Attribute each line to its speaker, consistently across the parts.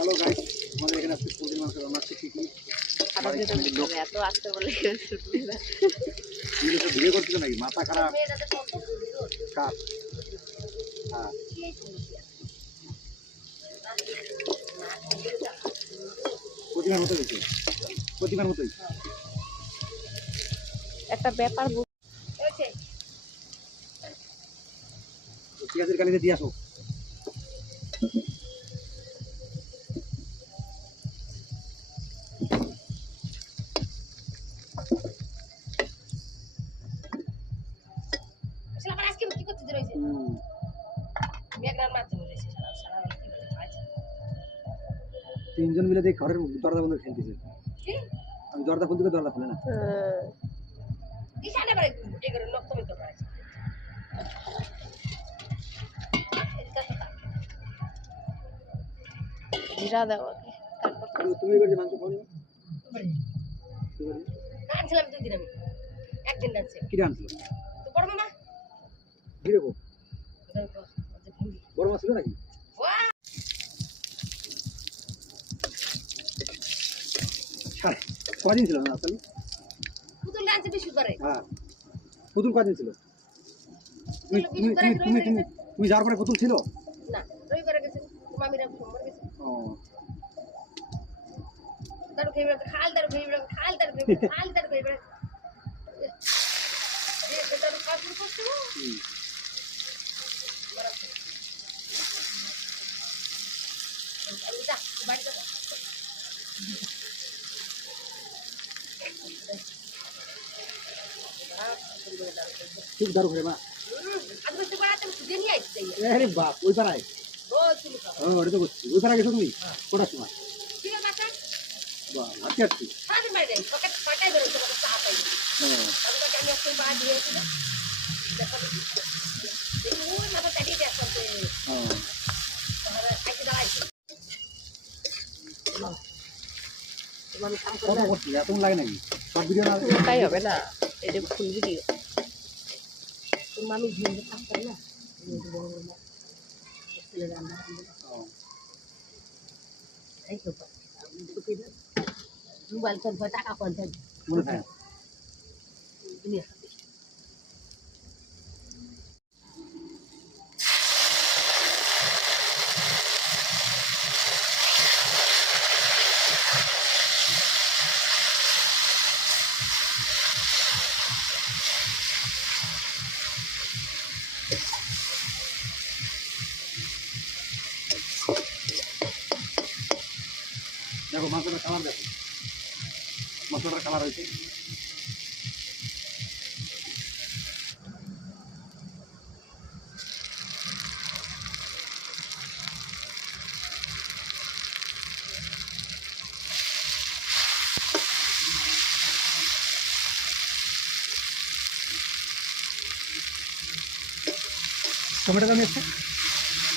Speaker 1: Hello guys আমাদের এখানে আজকে পোলট্রি মাংস রান্না হচ্ছে কি কি?
Speaker 2: খারাপ যেতে এত আসতে বলে কেউ ছুটবে না।
Speaker 1: এগুলো তো ভিডিও করতেছে নাকি? মাথা খারাপ। কাপ হ্যাঁ। প্রতিমার মতো গেছে প্রতিমার মতোই।
Speaker 2: একটা ব্যাপার
Speaker 1: পেঁয়াজের কালিতে দিয়ে আসো।
Speaker 3: আমার আজকে কি করতে রয়েছে মেঘনার।
Speaker 1: তিনজন মিলে দেখি ঘরের দরজা বন্ধ খেলতেছে।
Speaker 3: কি?
Speaker 1: আমি দরজা খুলতে গিয়ে দরজা খুলে না।
Speaker 2: হ্যাঁ,
Speaker 3: ঈশানে বাড়ি এগুলো নক্তমি করে আছে এদিকে আসো তা।
Speaker 2: জিরা দাও আগে, তারপর
Speaker 1: তুমি এবার যে মাংস খাওনি?
Speaker 3: আনছিলাম দুই দিন আমি। একদিন আনছি
Speaker 1: কি
Speaker 3: ভিন্ডি।
Speaker 1: বড় মাছ ছিল নাকি কদিন ছিল না আসলে
Speaker 3: পুতুল আনছে বৃহস্পতিবারে
Speaker 1: হ্যাঁ পুতুল কদিন ছিল তুমি তুমি তুমি তুমি যাওয়ার পরে পুতুল ছিল
Speaker 3: না রবিবারে গেছে মামিরা সোমবার গেছে
Speaker 1: ও
Speaker 3: দারু খেয়ে বেড়াতে খাল দারু খেয়ে বেড়াতে খাল দারু খেয়ে খাল দারু খেয়ে বেড়াতে দারু কাজ করতে
Speaker 1: খুব দারু করে মা। আরে বাপ, ওই পাড়ায়?
Speaker 3: ও
Speaker 1: ওটা তো করছি। ওই পাড়া গেছো তুমি? কটার সময়?
Speaker 3: ঠিক চা পাই
Speaker 1: হ্যাঁ।
Speaker 2: তাই হবে না? যে ফুল ভিডিও
Speaker 3: তোর মামি ভিড়ে কাজ করে না? মোবাইল টাকা ফোন
Speaker 1: দেখো মাংসটার কালার দেখো। মশলাটার কালার হয়েছে। টমেটো দাম এসছে?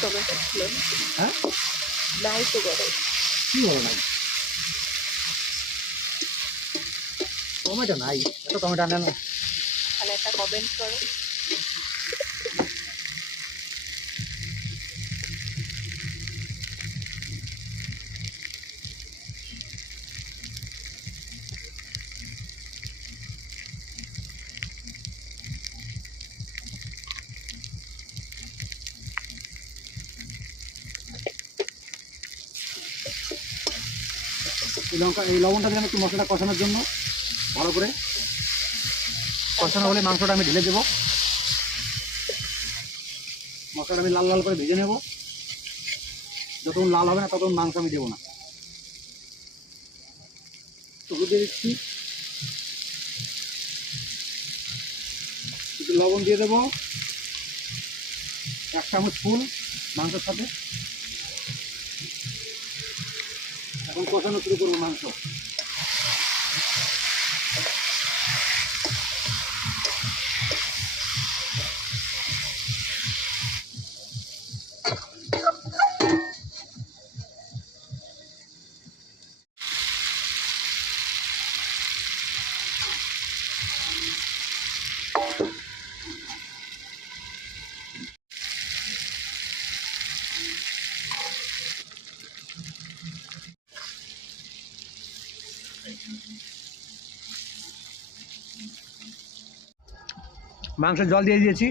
Speaker 2: টমেটো
Speaker 1: হ্যাঁ?
Speaker 2: নাই তো গরম।
Speaker 1: কি বলো নাই টমেটো নাই এত টমেটো আনে না
Speaker 2: তাহলে একটা কমেন্ট করো
Speaker 1: এই লঙ্কা এই লবণটা দিলাম একটু মশলাটা কষানোর জন্য ভালো করে। কষানো হলে মাংসটা আমি ঢেলে দেবো। মশলাটা আমি লাল লাল করে ভেজে নেব। যতক্ষণ লাল হবে না, ততক্ষণ মাংস আমি দেবো না। টুকু দিয়ে দিচ্ছি। একটু লবণ দিয়ে দেবো। এক চামচ ফুল মাংসের সাথে। এখন কষানো শুরু করব মাংস।
Speaker 2: মাংস জল দিয়ে দিয়েছি।